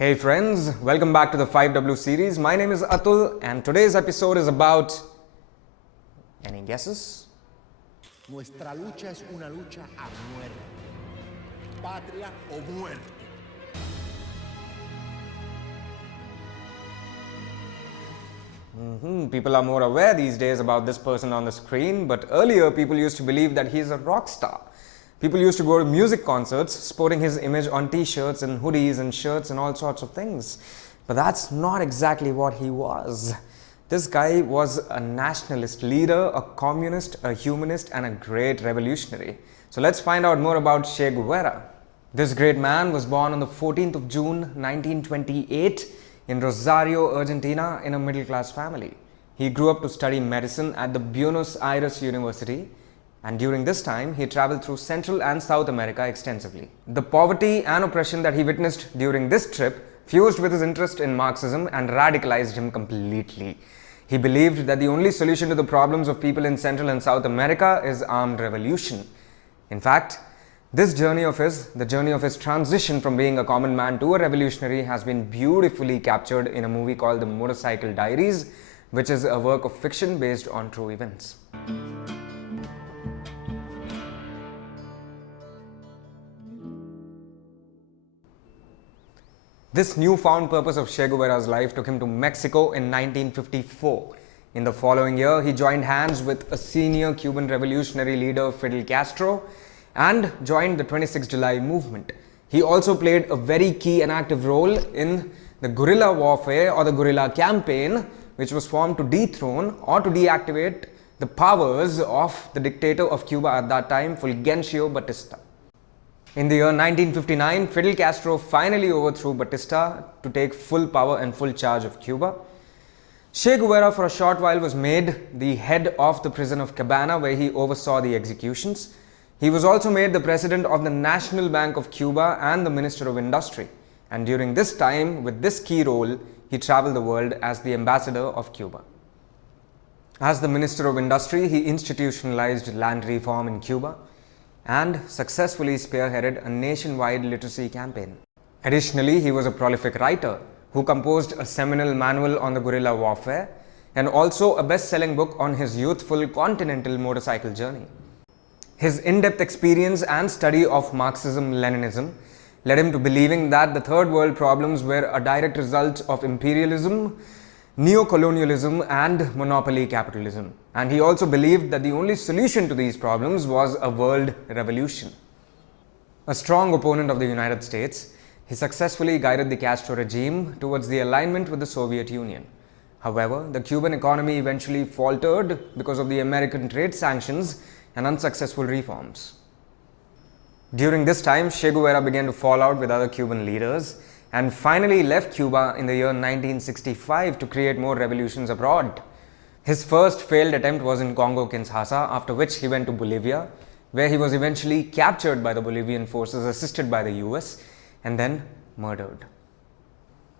Hey friends, welcome back to the 5W series. My name is Atul and today's episode is about... Any guesses? Nuestra lucha es una lucha a muerte. Patria o muerte. People are more aware these days about this person on the screen, but earlier people used to believe that he's a rock star. People used to go to music concerts sporting his image on t-shirts and hoodies and shirts and all sorts of things. But that's not exactly what he was. This guy was a nationalist leader, a communist, a humanist, and a great revolutionary. So let's find out more about Che Guevara. This great man was born on the 14th of June 1928 in Rosario, Argentina, in a middle-class family. He grew up to study medicine at the Buenos Aires University, and during this time, he traveled through Central and South America extensively. The poverty and oppression that he witnessed during this trip fused with his interest in Marxism and radicalized him completely. He believed that the only solution to the problems of people in Central and South America is armed revolution. In fact, this journey of his, the journey of his transition from being a common man to a revolutionary, has been beautifully captured in a movie called The Motorcycle Diaries, which is a work of fiction based on true events. This newfound purpose of Che Guevara's life took him to Mexico in 1954. In the following year, he joined hands with a senior Cuban revolutionary leader, Fidel Castro, and joined the 26 July movement. He also played a very key and active role in the guerrilla warfare or the guerrilla campaign, which was formed to dethrone or to deactivate the powers of the dictator of Cuba at that time, Fulgencio Batista. In the year 1959, Fidel Castro finally overthrew Batista to take full power and full charge of Cuba. Che Guevara for a short while was made the head of the prison of Cabana, where he oversaw the executions. He was also made the president of the National Bank of Cuba and the Minister of Industry. And during this time, with this key role, he traveled the world as the ambassador of Cuba. As the Minister of Industry, he institutionalized land reform in Cuba and successfully spearheaded a nationwide literacy campaign. Additionally, he was a prolific writer who composed a seminal manual on the guerrilla warfare and also a best-selling book on his youthful continental motorcycle journey. His in-depth experience and study of Marxism-Leninism led him to believing that the third world problems were a direct result of imperialism, neocolonialism, and monopoly capitalism. And he also believed that the only solution to these problems was a world revolution. A strong opponent of the United States, he successfully guided the Castro regime towards the alignment with the Soviet Union. However, the Cuban economy eventually faltered because of the American trade sanctions and unsuccessful reforms. During this time, Che Guevara began to fall out with other Cuban leaders and finally left Cuba in the year 1965 to create more revolutions abroad. His first failed attempt was in Congo-Kinshasa, after which he went to Bolivia, where he was eventually captured by the Bolivian forces assisted by the US and then murdered.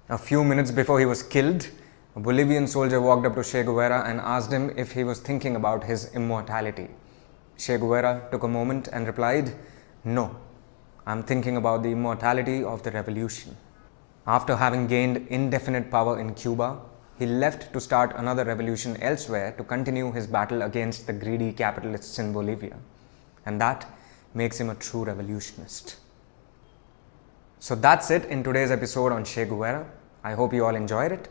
A few minutes before he was killed, a Bolivian soldier walked up to Che Guevara and asked him if he was thinking about his immortality. Che Guevara took a moment and replied, "No, I'm thinking about the immortality of the revolution." After having gained indefinite power in Cuba, he left to start another revolution elsewhere to continue his battle against the greedy capitalists in Bolivia. And that makes him a true revolutionist. So that's it in today's episode on Che Guevara. I hope you all enjoyed it.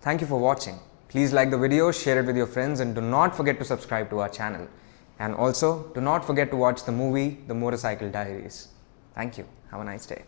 Thank you for watching. Please like the video, share it with your friends, and do not forget to subscribe to our channel. And also, do not forget to watch the movie The Motorcycle Diaries. Thank you. Have a nice day.